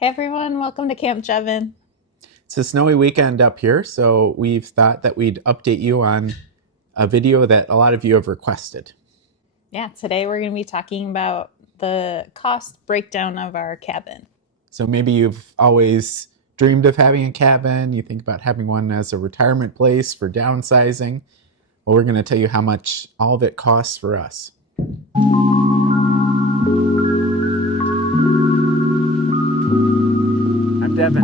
Hey everyone, welcome to Camp Jevin. It's a snowy weekend up here, so we've thought that we'd update you on a video that a lot of you have requested. Yeah, today we're going to be talking about the cost breakdown of our cabin. So maybe you've always dreamed of having a cabin, you think about having one as a retirement place for downsizing. Well, we're going to tell you how much all of it costs for us. I'm Devin.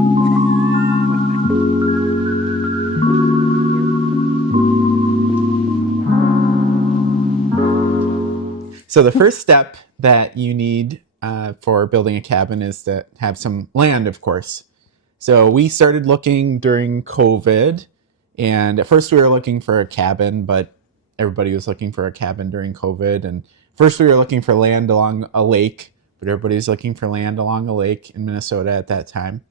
So the first step that you need for building a cabin is to have some land, of course. So we started looking during COVID, and at first we were looking for a cabin, but everybody was looking for a cabin during COVID. And first we were looking for land along a lake, but everybody was looking for land along a lake in Minnesota at that time.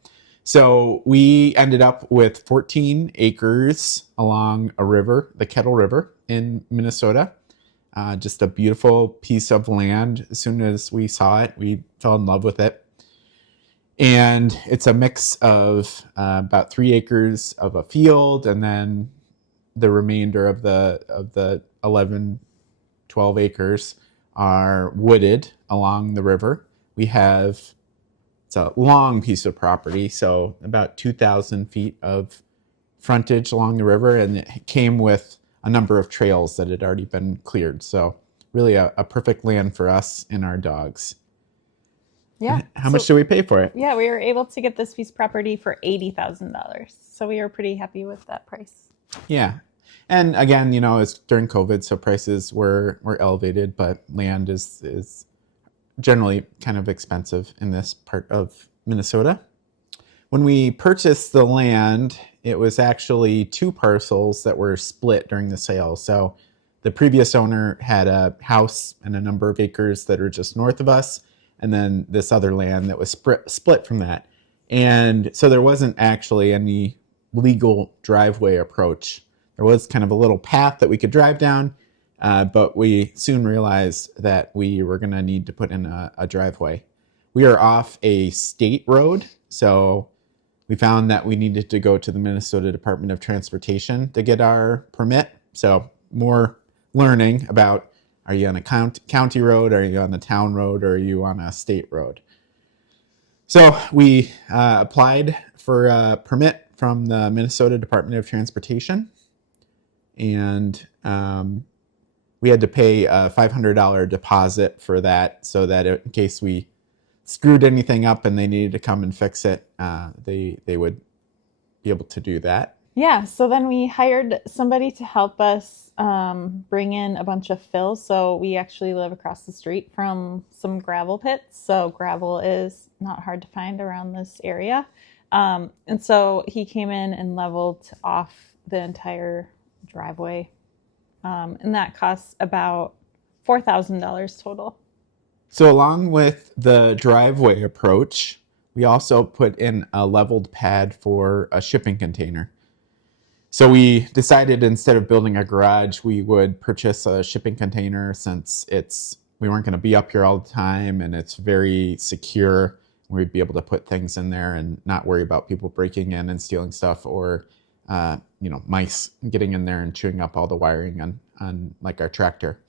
So we ended up with 14 acres along a river, the Kettle River in Minnesota. Just a beautiful piece of land. As soon as we saw it, we fell in love with it. And it's a mix of about 3 acres of a field, and then the remainder of the 11, 12 acres are wooded along the river. It's a long piece of property, so about 2,000 feet of frontage along the river, and it came with a number of trails that had already been cleared. So really a perfect land for us and our dogs. Yeah. How much did we pay for it? Yeah, we were able to get this piece of property for $80,000. So we were pretty happy with that price. Yeah. And again, it's during COVID, so prices were elevated, but land is generally kind of expensive in this part of Minnesota. When we purchased the land, it was actually 2 parcels that were split during the sale. So the previous owner had a house and a number of acres that are just north of us, and then this other land that was split from that. And so there wasn't actually any legal driveway approach. There was kind of a little path that we could drive down, but we soon realized that we were going to need to put in a driveway. We are off a state road, so we found that we needed to go to the Minnesota Department of Transportation to get our permit. So more learning about, are you on a county road, are you on a town road, or are you on a state road? So we applied for a permit from the Minnesota Department of Transportation, and we had to pay a $500 deposit for that, so that in case we screwed anything up and they needed to come and fix it, they would be able to do that. Yeah, so then we hired somebody to help us bring in a bunch of fill. So we actually live across the street from some gravel pits. So gravel is not hard to find around this area. And so he came in and leveled off the entire driveway. And that costs about $4,000 total. So along with the driveway approach, we also put in a leveled pad for a shipping container. So we decided instead of building a garage, we would purchase a shipping container, since we weren't going to be up here all the time, and it's very secure. We'd be able to put things in there and not worry about people breaking in and stealing stuff, or mice getting in there and chewing up all the wiring on like our tractor.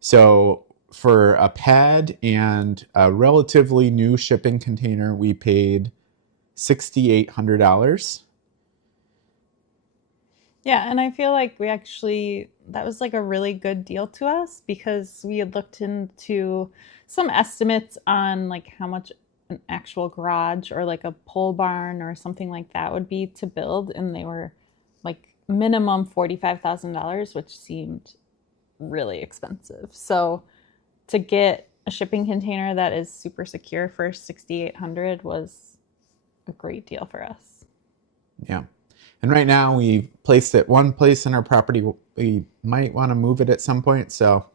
So for a pad and a relatively new shipping container, we paid $6,800. Yeah, and I feel like that was like a really good deal to us, because we had looked into some estimates on like how much an actual garage or like a pole barn or something like that would be to build, and they were like minimum $45,000, which seemed really expensive. So to get a shipping container that is super secure for $6,800 was a great deal for us. Yeah. And right now we placed it one place in our property. We might want to move it at some point. So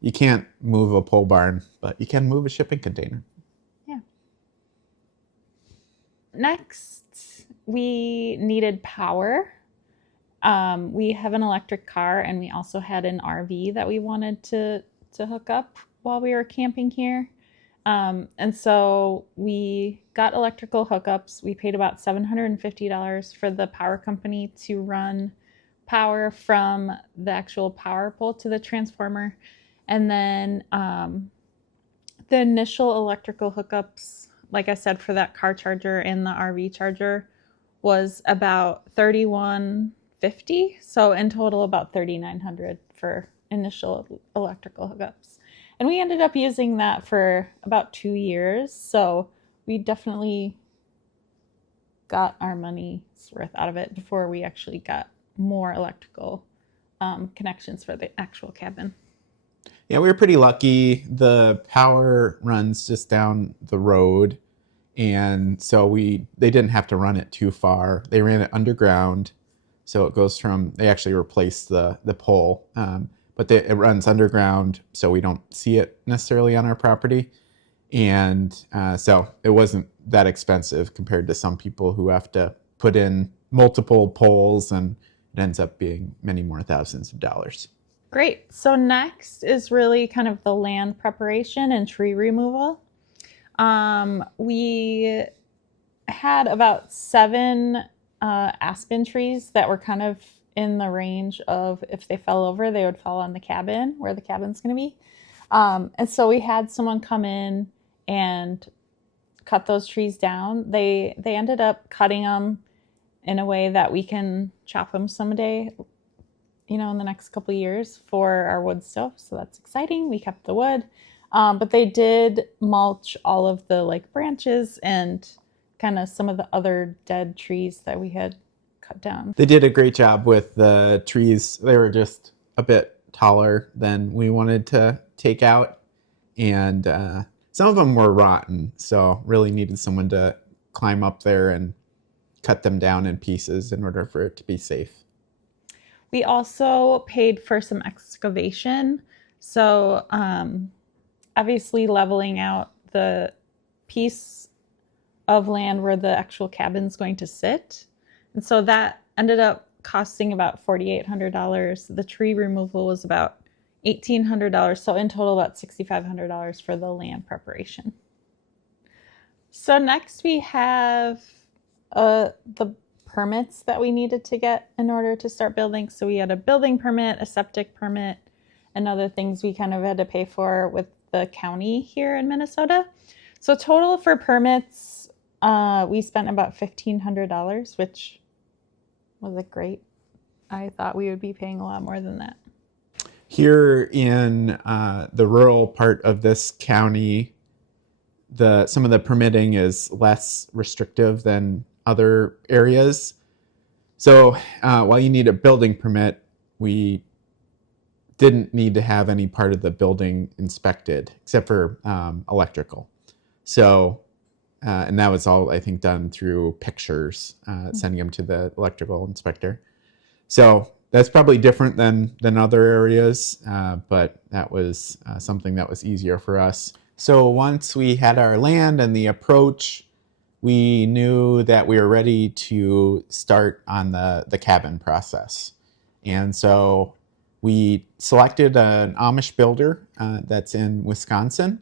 you can't move a pole barn, but you can move a shipping container. Yeah. Next, we needed power. We have an electric car, and we also had an RV that we wanted to hook up while we were camping here. And so we got electrical hookups. We paid about $750 for the power company to run power from the actual power pole to the transformer. And then the initial electrical hookups, like I said, for that car charger and the RV charger was about $3,150. So in total, about $3,900 for initial electrical hookups. And we ended up using that for about 2 years. So we definitely got our money's worth out of it before we actually got more electrical connections for the actual cabin. Yeah, we were pretty lucky. The power runs just down the road, and so they didn't have to run it too far. They ran it underground, so it goes from, they actually replaced the pole, but it runs underground, so we don't see it necessarily on our property. And so it wasn't that expensive compared to some people who have to put in multiple poles, and it ends up being many more thousands of dollars. Great. So next is really kind of the land preparation and tree removal. We had about 7 aspen trees that were kind of in the range of, if they fell over, they would fall on the cabin where the cabin's going to be. And so we had someone come in and cut those trees down. They ended up cutting them in a way that we can chop them someday, in the next couple of years for our wood stove. So that's exciting. We kept the wood. But they did mulch all of the branches and kind of some of the other dead trees that we had cut down. They did a great job with the trees. They were just a bit taller than we wanted to take out. And some of them were rotten. So really needed someone to climb up there and cut them down in pieces in order for it to be safe. We also paid for some excavation. So obviously leveling out the piece of land where the actual cabin's going to sit. And so that ended up costing about $4,800. The tree removal was about $1,800. So in total, about $6,500 for the land preparation. So next we have the permits that we needed to get in order to start building. So we had a building permit, a septic permit, and other things we kind of had to pay for with the county here in Minnesota. So total for permits, we spent about $1,500, which was great. I thought we would be paying a lot more than that. Here in the rural part of this county, some of the permitting is less restrictive than other areas. So while you need a building permit, we didn't need to have any part of the building inspected except for electrical. So, and that was all, I think, done through pictures, sending them to the electrical inspector. So that's probably different than other areas, but that was something that was easier for us. So once we had our land and the approach, we knew that we were ready to start on the cabin process. And so we selected an Amish builder that's in Wisconsin.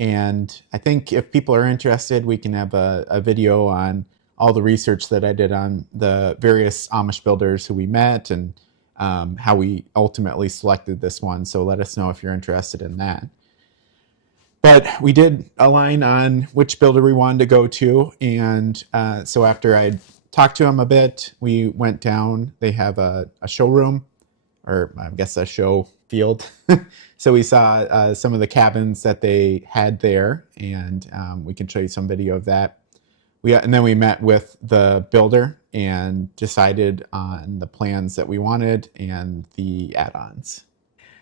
And I think if people are interested, we can have a video on all the research that I did on the various Amish builders who we met and how we ultimately selected this one. So let us know if you're interested in that. But we did align on which builder we wanted to go to. And so after I talked to him a bit, we went down. They have a showroom, or I guess a show field. So we saw some of the cabins that they had there, and we can show you some video of that. And then we met with the builder and decided on the plans that we wanted and the add-ons.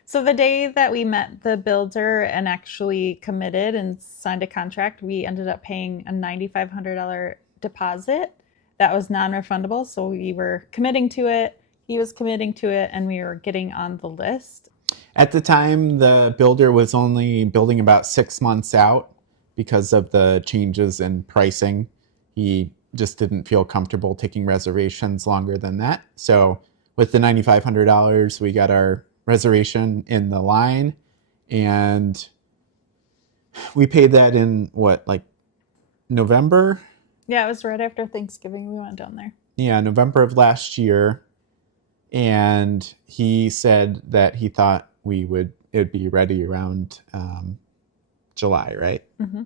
So the day that we met the builder and actually committed and signed a contract, we ended up paying a $9,500 deposit that was non-refundable. So we were committing to it, he was committing to it, and we were getting on the list. At the time, the builder was only building about 6 months out because of the changes in pricing. He just didn't feel comfortable taking reservations longer than that. So with the $9,500, we got our reservation in the line, and We paid that in what, like November? Yeah, it was right after Thanksgiving we went down there. Yeah, November of last year. And he said that he thought it'd be ready around July, right? Mm-hmm.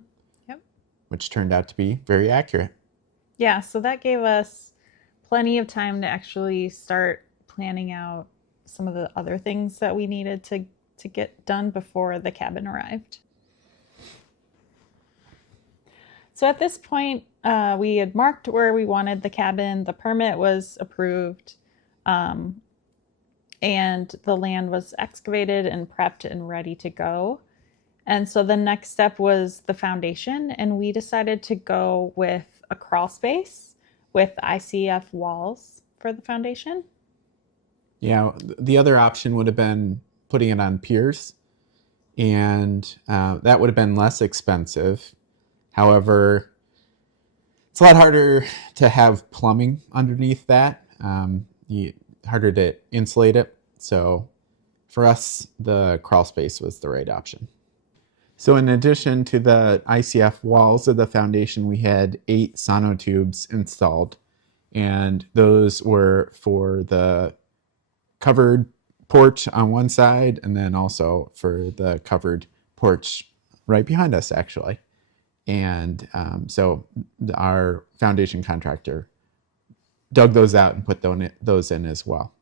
Yep. Which turned out to be very accurate. Yeah, so that gave us plenty of time to actually start planning out some of the other things that we needed to get done before the cabin arrived. So at this point, we had marked where we wanted the cabin. The permit was approved, and the land was excavated and prepped and ready to go. And so the next step was the foundation, and we decided to go with a crawl space with ICF walls for the foundation. Yeah, the other option would have been putting it on piers, and that would have been less expensive. However, it's a lot harder to have plumbing underneath that, harder to insulate it. So for us, the crawl space was the right option. So in addition to the ICF walls of the foundation, we had 8 sonotubes installed, and those were for the covered porch on one side, and then also for the covered porch right behind us, actually. And so our foundation contractor dug those out and put those in as well.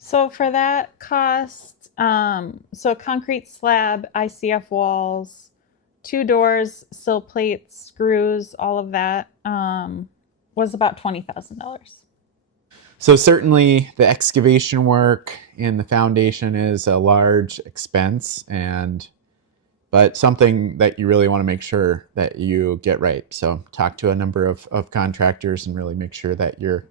So for that cost, so concrete slab, ICF walls, 2 doors, sill plates, screws, all of that was about $20,000. So certainly the excavation work and the foundation is a large expense, but something that you really want to make sure that you get right. So talk to a number of contractors and really make sure that you're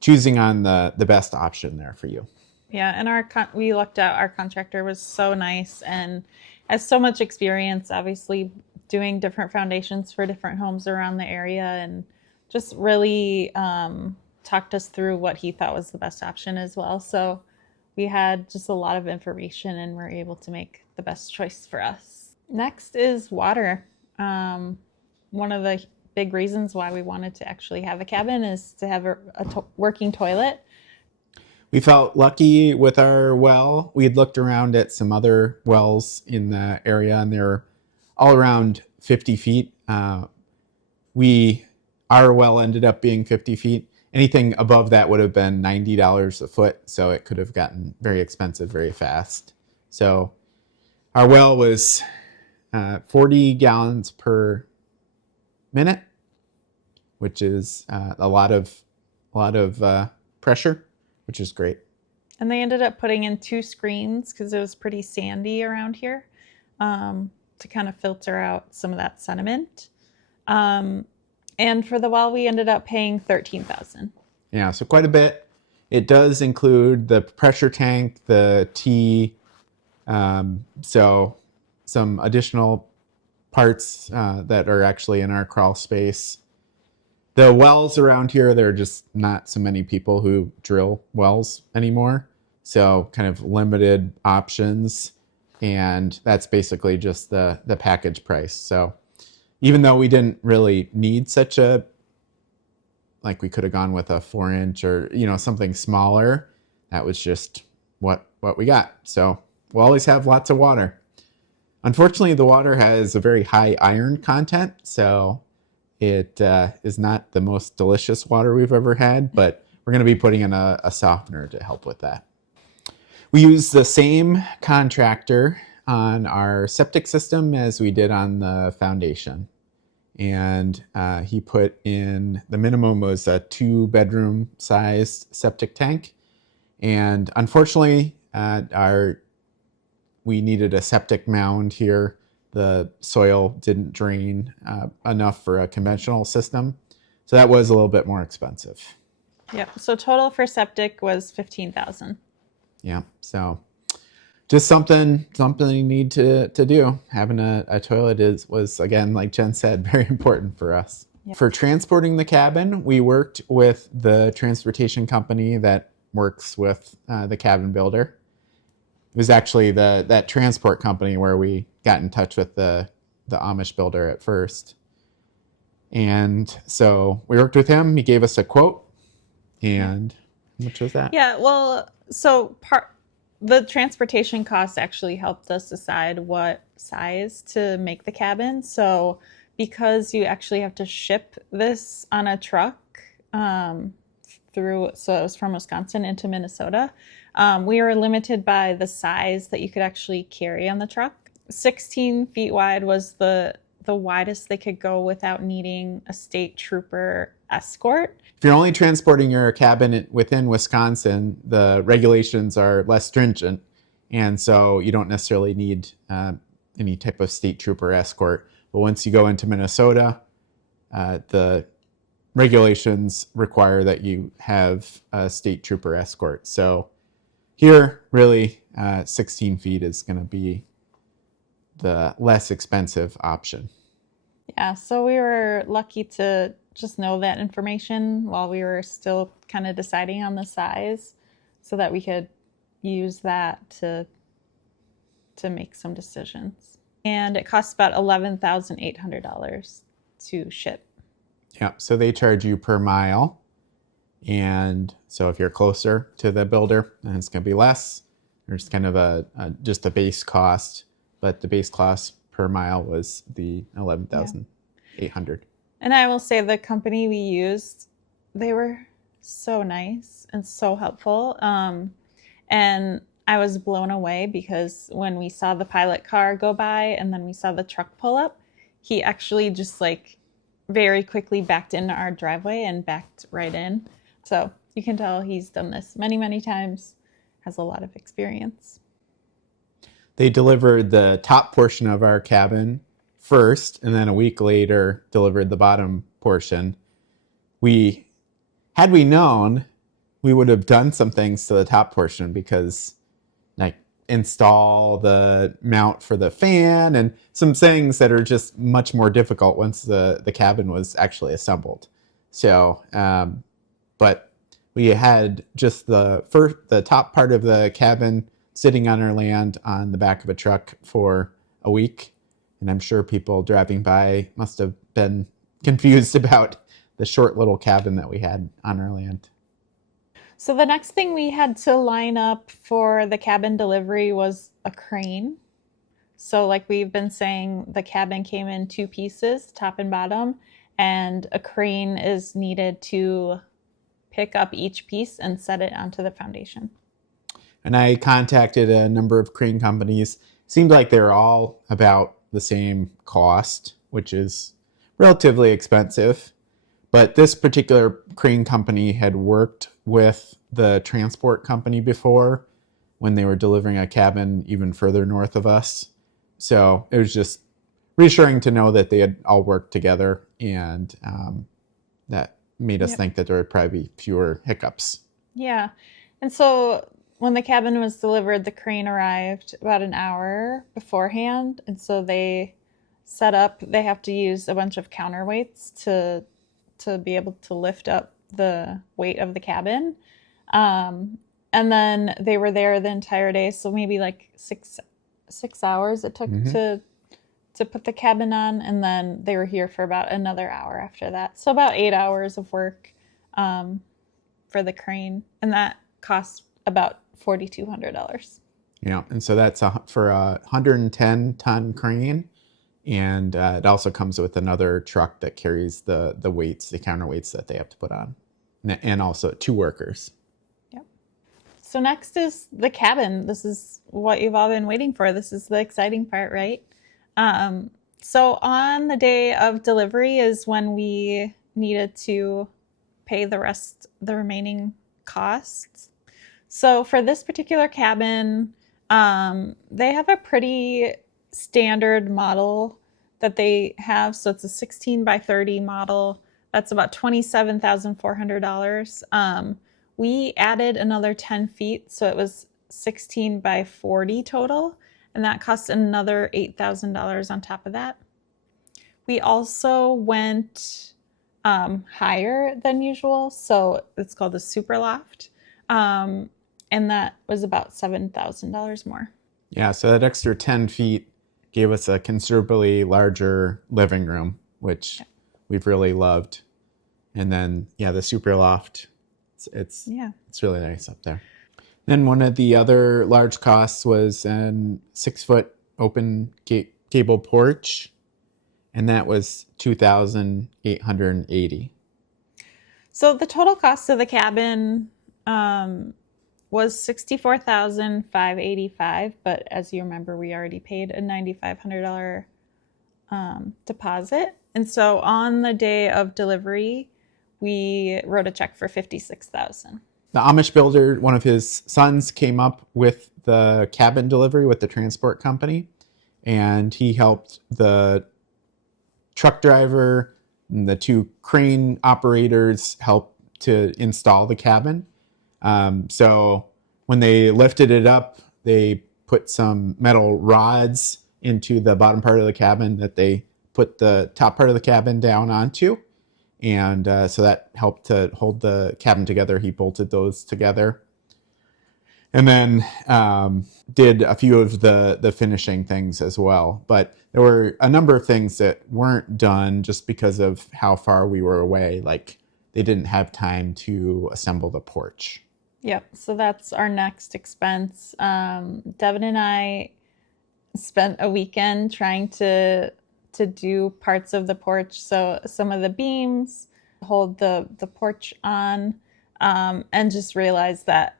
choosing on the best option there for you. Yeah, and we looked at our contractor was so nice and has so much experience, obviously doing different foundations for different homes around the area, and just really talked us through what he thought was the best option as well. So we had just a lot of information and were able to make the best choice for us. Next is water. One of the big reasons why we wanted to actually have a cabin is to have a working toilet. We felt lucky with our well. We had looked around at some other wells in the area, and they're all around 50 feet. Our well ended up being 50 feet. Anything above that would have been $90 a foot, so it could have gotten very expensive very fast. So our well was 40 gallons per minute, which is a lot of pressure, which is great. And they ended up putting in 2 screens because it was pretty sandy around here, to kind of filter out some of that sediment. And for the well, we ended up paying $13,000. Yeah, so quite a bit. It does include the pressure tank, the T, so some additional parts that are actually in our crawl space. The wells around here, there are just not so many people who drill wells anymore. So kind of limited options. And that's basically just the package price. So even though we didn't really need we could have gone with a 4-inch or, something smaller, that was just what we got. So we'll always have lots of water. Unfortunately, the water has a very high iron content. So it is not the most delicious water we've ever had, but we're going to be putting in a softener to help with that. We use the same contractor on our septic system as we did on the foundation. And he put in, the minimum was a 2-bedroom sized septic tank. And unfortunately, we needed a septic mound here. The soil didn't drain enough for a conventional system. So that was a little bit more expensive. Yep. So total for septic was $15,000. Yeah. So just something you need to do. Having a toilet was, again, like Jen said, very important for us. Yep. For transporting the cabin, we worked with the transportation company that works with the cabin builder. It was actually that transport company where we got in touch with the the Amish builder at first. And so we worked with him. He gave us a quote. And how much was that? Yeah, well, so the transportation costs actually helped us decide what size to make the cabin. So because you actually have to ship this on a truck so it was from Wisconsin into Minnesota, we were limited by the size that you could actually carry on the truck. 16 feet wide was the widest they could go without needing a state trooper escort. If you're only transporting your cabin within Wisconsin, the regulations are less stringent, and so you don't necessarily need any type of state trooper escort. But once you go into Minnesota, the regulations require that you have a state trooper escort. So here, really, 16 feet is going to be the less expensive option. Yeah, so we were lucky to just know that information while we were still kind of deciding on the size so that we could use that to make some decisions. And it costs about $11,800 to ship. Yeah, so they charge you per mile. And so if you're closer to the builder, then it's going to be less. There's kind of just a base cost, but the base cost per mile was the $11,800. And I will say the company we used, they were so nice and so helpful. And I was blown away because when we saw the pilot car go by and then we saw the truck pull up, he actually just very quickly backed into our driveway and backed right in. So you can tell he's done this many, many times, has a lot of experience. They delivered the top portion of our cabin first, and then a week later delivered the bottom portion. Had we known, we would have done some things to the top portion, because install the mount for the fan and some things that are just much more difficult once the cabin was actually assembled. So, but we had just the top part of the cabin sitting on our land on the back of a truck for a week. And I'm sure people driving by must have been confused about the short little cabin that we had on our land. So the next thing we had to line up for the cabin delivery was a crane. So like we've been saying, the cabin came in 2 pieces, top and bottom, and a crane is needed to pick up each piece and set it onto the foundation. And I contacted a number of crane companies. Seemed like they're all about the same cost, which is relatively expensive. But this particular crane company had worked with the transport company before when they were delivering a cabin even further north of us. So it was just reassuring to know that they had all worked together, and that made us think that there would probably be fewer hiccups. Yeah. And so when the cabin was delivered, the crane arrived about an hour beforehand. And so they set up, they have to use a bunch of counterweights to be able to lift up the weight of the cabin. And then they were there the entire day. So maybe 6 hours it took to put the cabin on. And then they were here for about another hour after that. So about 8 hours of work for the crane. And that cost about $4,200. Yeah. And so that's for a 110-ton crane. And it also comes with another truck that carries the weights, the counterweights that they have to put on. And also 2 workers. Yep. So next is the cabin. This is what you've all been waiting for. This is the exciting part, right? So on the day of delivery is when we needed to pay the remaining costs. So for this particular cabin, they have a pretty standard model that they have. So it's a 16 by 30 model. That's about $27,400. We added another 10 feet. So it was 16 by 40 total. And that cost another $8,000 on top of that. We also went higher than usual. So it's called a super loft. And that was about $7,000 more. Yeah, so that extra 10 feet gave us a considerably larger living room, which we've really loved. And then, yeah, the super loft, it's really nice up there. Then one of the other large costs was an 6-foot open gable porch, and that was $2,880. So the total cost of the cabin was $64,585, but as you remember, we already paid a $9,500 deposit. And so on the day of delivery, we wrote a check for $56,000. The Amish builder, one of his sons, came up with the cabin delivery with the transport company, and he helped the truck driver and the 2 crane operators help to install the cabin. So when they lifted it up, they put some metal rods into the bottom part of the cabin that they put the top part of the cabin down onto. And so that helped to hold the cabin together. He bolted those together. And then did a few of the finishing things as well. But there were a number of things that weren't done just because of how far we were away. Like they didn't have time to assemble the porch. Yep. So that's our next expense. Devin and I spent a weekend trying to do parts of the porch. So some of the beams, hold the porch on, and just realized that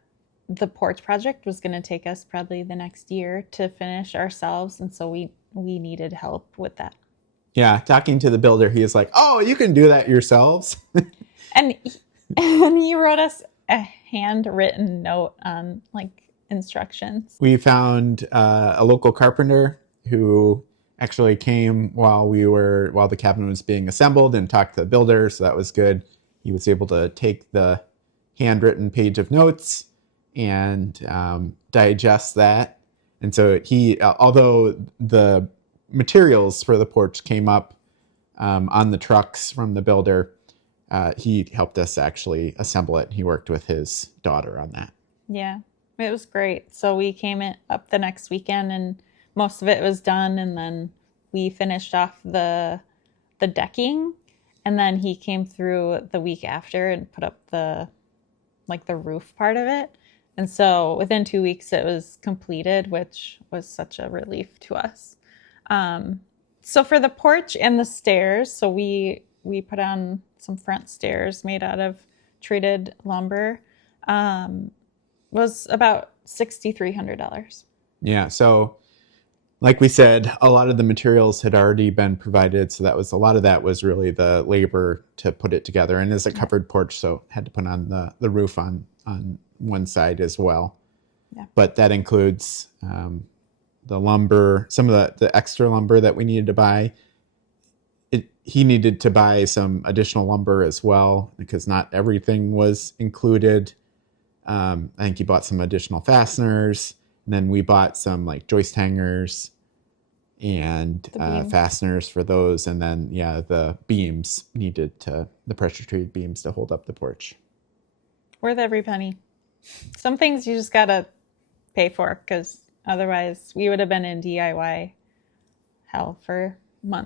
the porch project was going to take us probably the next year to finish ourselves. And so we needed help with that. Yeah. Talking to the builder, he was like, oh, you can do that yourselves. And he wrote us a handwritten note on like instructions. We found a local carpenter who actually came while the cabin was being assembled and talked to the builder, so that was good. He was able to take the handwritten page of notes and digest that. And so he, although the materials for the porch came up on the trucks from the builder, he helped us actually assemble it. He worked with his daughter on that. Yeah, it was great. So we came up the next weekend and most of it was done, and then we finished off the decking, and then he came through the week after and put up the roof part of it. And so within 2 weeks it was completed, which was such a relief to us. So for the porch and the stairs, so we put on some front stairs made out of treated lumber, was about $6,300. Yeah, so like we said, a lot of the materials had already been provided, so a lot of that was really the labor to put it together. And it's a covered porch, so had to put on the roof on one side as well. Yeah. But that includes the lumber, some of the extra lumber that we needed to buy. He needed to buy some additional lumber as well because not everything was included. I think he bought some additional fasteners. And then we bought some like joist hangers and fasteners for those. And then, the beams the pressure treated beams to hold up the porch. Worth every penny. Some things you just got to pay for because otherwise we would have been in DIY hell for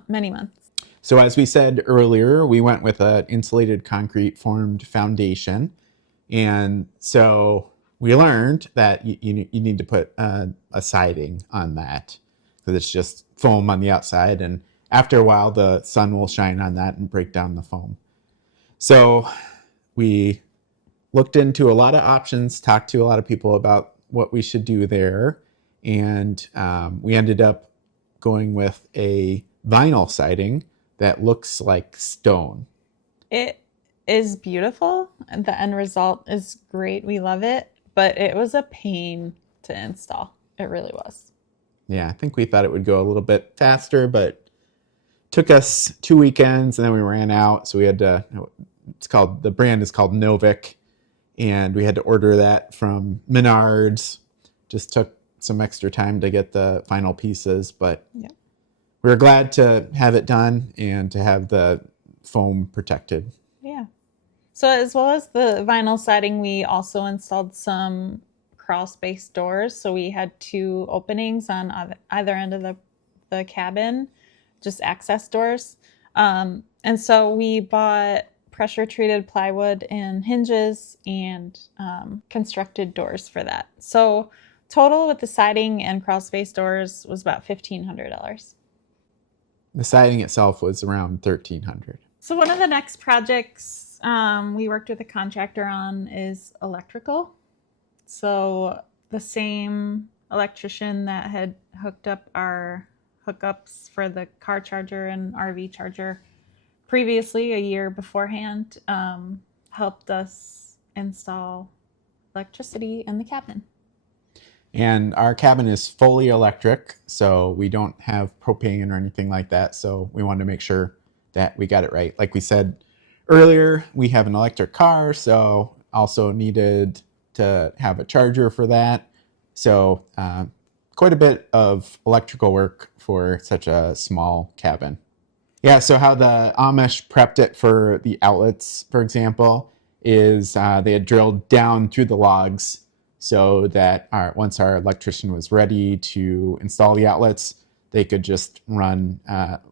many months. So as we said earlier, we went with an insulated concrete formed foundation. And so we learned that you need to put a siding on that because it's just foam on the outside. And after a while, the sun will shine on that and break down the foam. So we looked into a lot of options, talked to a lot of people about what we should do there. And we ended up going with a vinyl siding that looks like stone. It is beautiful. The end result is great. We love it. But it was a pain to install. It really was. Yeah, I think we thought it would go a little bit faster, but took us 2 weekends and then we ran out. So we had to, the brand is called Novik, and we had to order that from Menards. Just took some extra time to get the final pieces, but we were glad to have it done and to have the foam protected. Yeah. So as well as the vinyl siding, we also installed some crawl space doors. So we had 2 openings on either end of the cabin, just access doors. And so we bought pressure treated plywood and hinges and constructed doors for that. So total with the siding and crawl space doors was about $1,500. The siding itself was around $1,300. So one of the next projects we worked with a contractor on is electrical. So the same electrician that had hooked up our hookups for the car charger and RV charger previously, a year beforehand, helped us install electricity in the cabin. And our cabin is fully electric, so we don't have propane or anything like that. So we wanted to make sure that we got it right. Like we said earlier, we have an electric car, so also needed to have a charger for that. So quite a bit of electrical work for such a small cabin. Yeah, so how the Amish prepped it for the outlets, for example, is they had drilled down through the logs so that once our electrician was ready to install the outlets, they could just run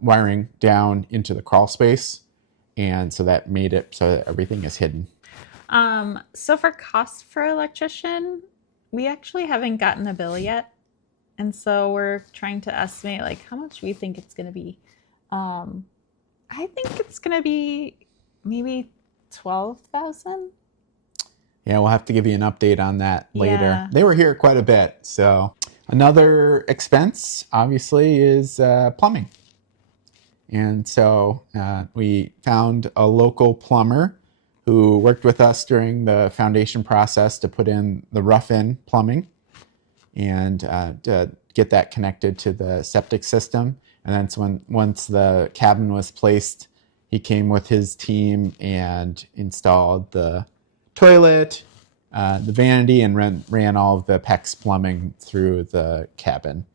wiring down into the crawl space. And so that made it so that everything is hidden. So for cost for electrician, we actually haven't gotten a bill yet. And so we're trying to estimate like how much we think it's going to be. I think it's going to be maybe 12,000. Yeah, we'll have to give you an update on that later. Yeah. They were here quite a bit. So another expense, obviously, is plumbing. And so we found a local plumber who worked with us during the foundation process to put in the rough-in plumbing and to get that connected to the septic system. And then so once the cabin was placed, he came with his team and installed the toilet, the vanity, and ran all of the PEX plumbing through the cabin.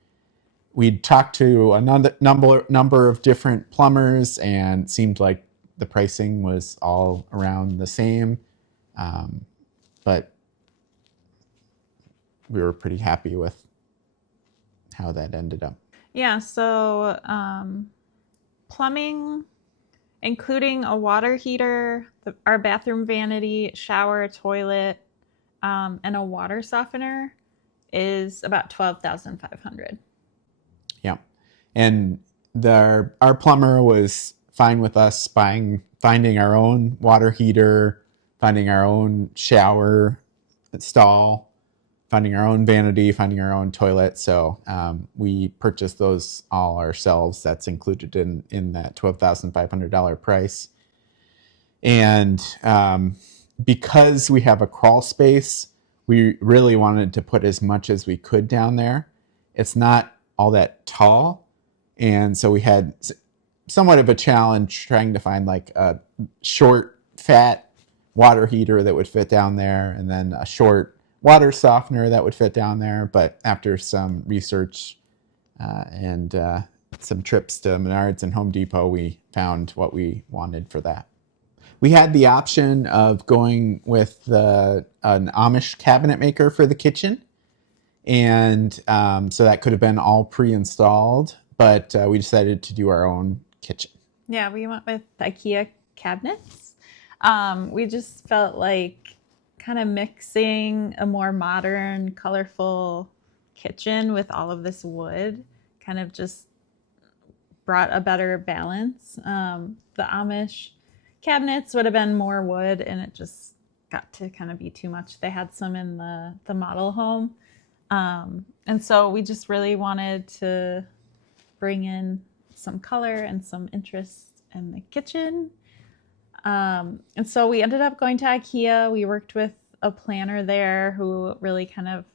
We'd talked to a number of different plumbers, and it seemed like the pricing was all around the same, but we were pretty happy with how that ended up. Yeah, so plumbing, including a water heater, our bathroom vanity, shower, toilet, and a water softener, is about $12,500. Yeah, and our plumber was fine with us finding our own water heater, finding our own shower stall, finding our own vanity, finding our own toilet. So we purchased those all ourselves. That's included in that $12,500 price. And because we have a crawl space, we really wanted to put as much as we could down there. It's not all that tall. And so we had somewhat of a challenge trying to find like a short, fat water heater that would fit down there, and then a short water softener that would fit down there. But after some research and some trips to Menards and Home Depot, we found what we wanted for that. We had the option of going with an Amish cabinet maker for the kitchen. And so that could have been all pre-installed, but we decided to do our own kitchen. Yeah, we went with IKEA cabinets. We just felt like kind of mixing a more modern, colorful kitchen with all of this wood kind of just brought a better balance. The Amish cabinets would have been more wood, and it just got to kind of be too much. They had some in the model home. And so we just really wanted to bring in some color and some interest in the kitchen. And so we ended up going to IKEA. We worked with a planner there who really kind of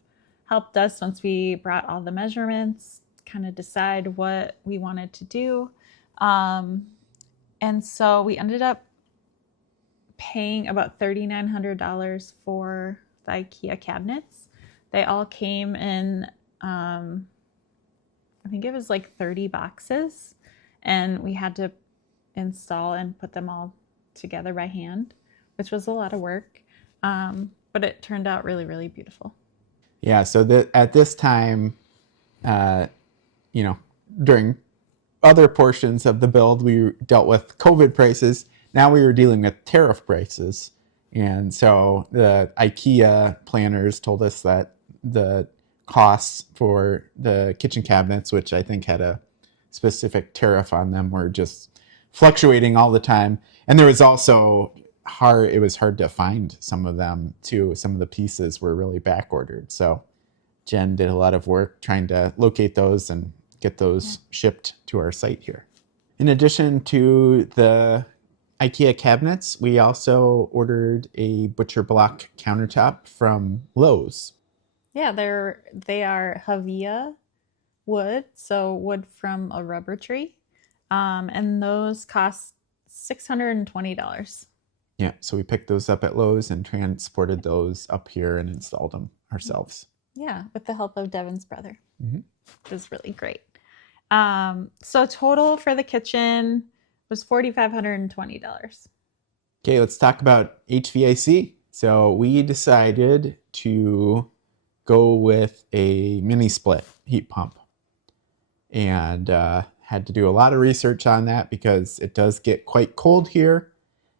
helped us once we brought all the measurements, kind of decide what we wanted to do. And so we ended up paying about $3,900 for the IKEA cabinets. They all came in, I think it was like 30 boxes, and we had to install and put them all together by hand, which was a lot of work, but it turned out really, really beautiful. Yeah, so at this time, during other portions of the build, we dealt with COVID prices. Now we were dealing with tariff prices. And so the IKEA planners told us that the costs for the kitchen cabinets, which I think had a specific tariff on them, were just fluctuating all the time. And there was also it was hard to find some of them too. Some of the pieces were really back ordered. So Jen did a lot of work trying to locate those and get those shipped to our site here. In addition to the IKEA cabinets, we also ordered a butcher block countertop from Lowe's. Yeah, they are Havia wood, so wood from a rubber tree. And those cost $620. Yeah, so we picked those up at Lowe's and transported those up here and installed them ourselves. Yeah, with the help of Devin's brother, Mm-hmm. which was really great. So total for the kitchen was $4,520. Okay, let's talk about HVAC. So we decided to go with a mini split heat pump, and had to do a lot of research on that because it does get quite cold here,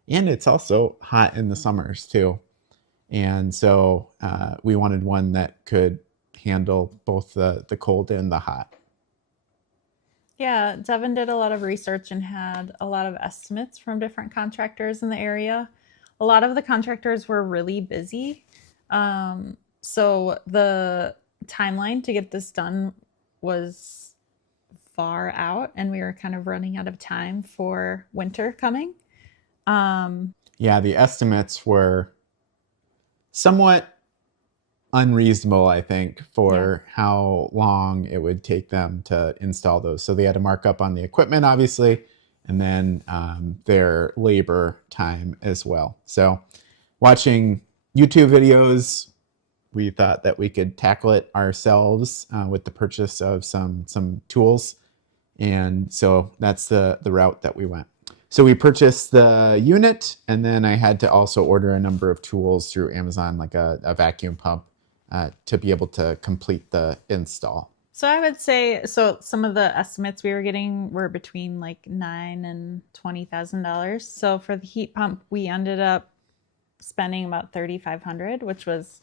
and it's also hot in the summers too. And so we wanted one that could handle both the cold and the hot. Yeah, Devin did a lot of research and had a lot of estimates from different contractors in the area. A lot of the contractors were really busy. So the timeline to get this done was far out, and we were kind of running out of time for winter coming. Yeah, the estimates were somewhat unreasonable, I think, for how long it would take them to install those. So they had to mark up on the equipment, obviously, and then their labor time as well. So watching YouTube videos, we thought that we could tackle it ourselves with the purchase of some tools. And so that's the route that we went. So we purchased the unit, and then I had to also order a number of tools through Amazon, like a vacuum pump, to be able to complete the install. So I would say, so some of the estimates we were getting were between like $9,000 and $20,000. So for the heat pump, we ended up spending about $3,500, which was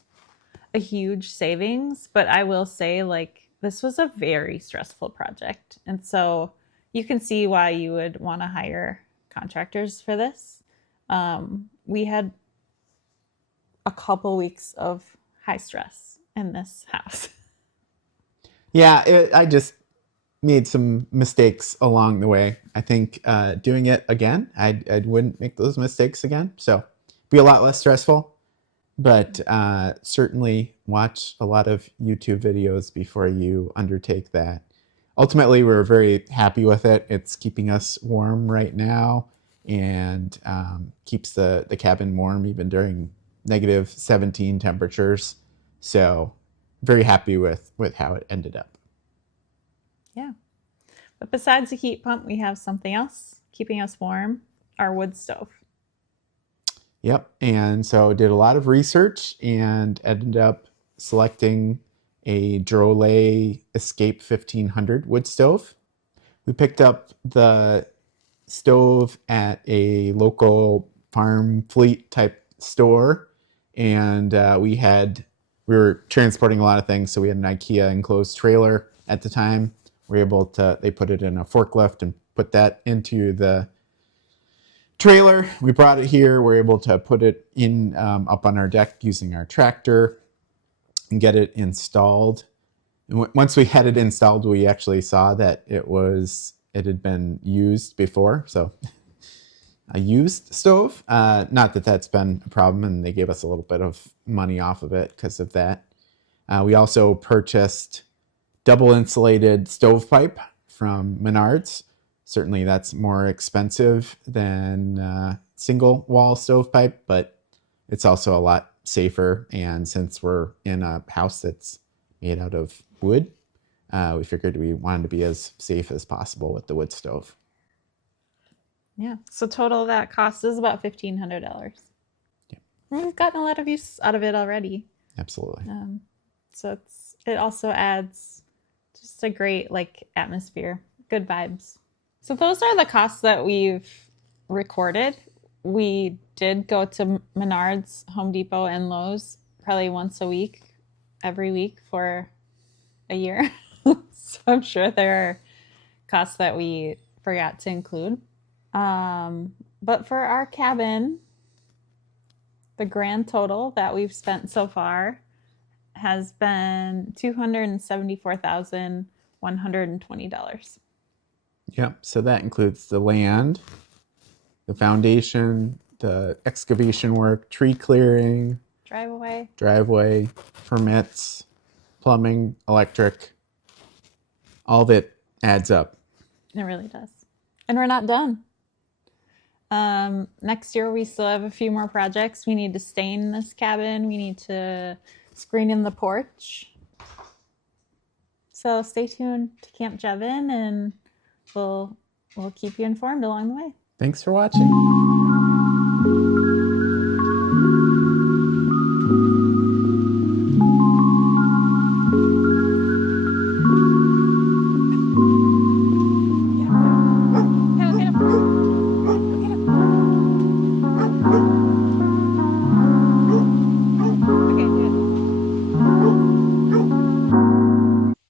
a huge savings. But I will say, like, this was a very stressful project, and so you can see why you would want to hire contractors for this. We had a couple weeks of high stress in this house. Yeah, I just made some mistakes along the way. I think doing it again, I wouldn't make those mistakes again. So be a lot less stressful, but certainly watch a lot of YouTube videos before you undertake that. Ultimately, we're very happy with it. It's keeping us warm right now, and keeps the cabin warm even during -17 temperatures. So very happy with how it ended up. Yeah. But besides the heat pump, we have something else keeping us warm, our wood stove. Yep. And so did a lot of research and ended up selecting a Drolet Escape 1500 wood stove. We picked up the stove at a local farm fleet type store, and we were transporting a lot of things, so we had an IKEA enclosed trailer at the time. They put it in a forklift and put that into the trailer. We brought it here. We're able to put it in up on our deck using our tractor and get it installed. And once we had it installed, we actually saw that it had been used before. So a used stove. Not that that's been a problem, and they gave us a little bit of money off of it because of that. We also purchased double insulated stovepipe from Menards. Certainly that's more expensive than single wall stovepipe, but it's also a lot safer. And since we're in a house that's made out of wood, we figured we wanted to be as safe as possible with the wood stove. Yeah. So total that cost is about $1,500. Yeah. We've gotten a lot of use out of it already. Absolutely. So it also adds Just a great like atmosphere, good vibes. So those are the costs that we've recorded. We did go to Menards, Home Depot, and Lowe's probably once a week, every week for a year. So I'm sure there are costs that we forgot to include. But for our cabin, the grand total that we've spent so far has been $274,120. Yep. So that includes the land, the foundation, the excavation work, tree clearing, Driveway, permits, plumbing, electric. All of it adds up. It really does. And we're not done. Next year, we still have a few more projects. We need to stain this cabin. We need to screen in the porch. So stay tuned to Camp Jevin, and we'll keep you informed along the way. Thanks for watching.